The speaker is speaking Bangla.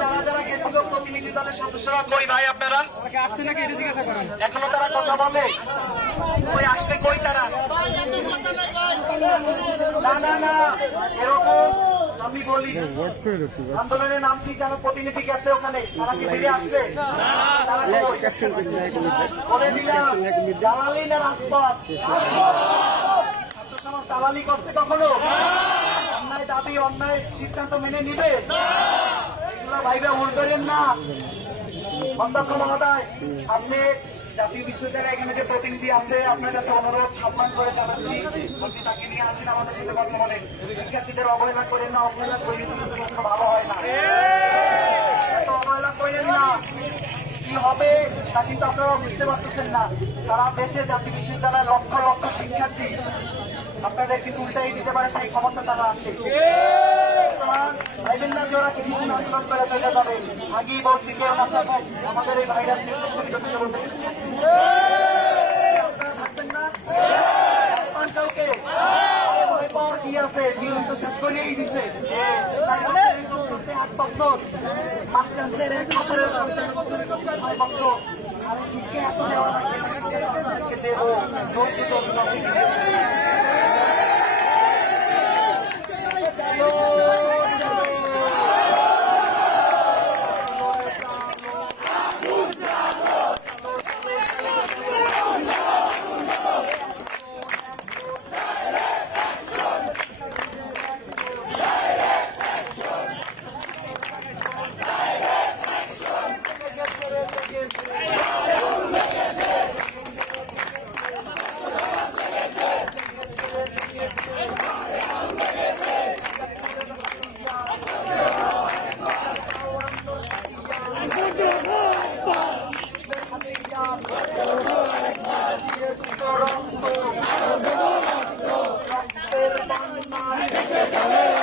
যারা যারা গেছিল প্রতিনিধি দলের সদস্যরা কই ভাই আপনারা আসছে নাকি এটা জিজ্ঞাসা করেন এখনো তারা কথা বলে কই আসবে কই তারা না না না এরকম আমি বলি আন্দোলনের নাম কি জানো প্রতিনিধি গেছে ওখানে তারা কি ফিরে আসছে বলে দিলাম দালালি না রাজপথ ছাত্র সমাজ দালালি করছে কখনো অন্যায় দাবি অন্যায় সিদ্ধান্ত মেনে নিবে এগুলো ভাইবে ভুল করেন না অধ্যক্ষ মহোদয় আপনি জাতীয় বিশ্ববিদ্যালয়ে এখানে যে প্রতিনিধি আছে আপনার কাছে অনুরোধ সম্মান করে জানাচ্ছি আপনি তাকে নিয়ে আসেন আমাদের সাথে বর্তমানে শিক্ষার্থীদের অবহেলা করেন না অবহেলা করেন ভালো হয় না অবহেলা করেন না কি হবে তা কিন্তু আপনারা বুঝতে পারতেছেন না সারা দেশে জাতীয় বিশ্ববিদ্যালয়ের লক্ষ লক্ষ শিক্ষার্থী আপনাদের কিন্তু উল্টাই দিতে পারে সেই ক্ষমতা তারা আছে ভাইবেন না যে ওরা কিছুদিন আন্দোলন করে চলে যাবে আগেই বলছি কেউ না থাকুক আমাদের এই ভাইরাস থাকবেন না কি আছে জীবন তো শেষ করেই দিচ্ছে 8 বছর মাস্টার্সের 1 বছরের 6 বছর আর শিক্ষা এত দেওয়া লাগবে দেবো Deşe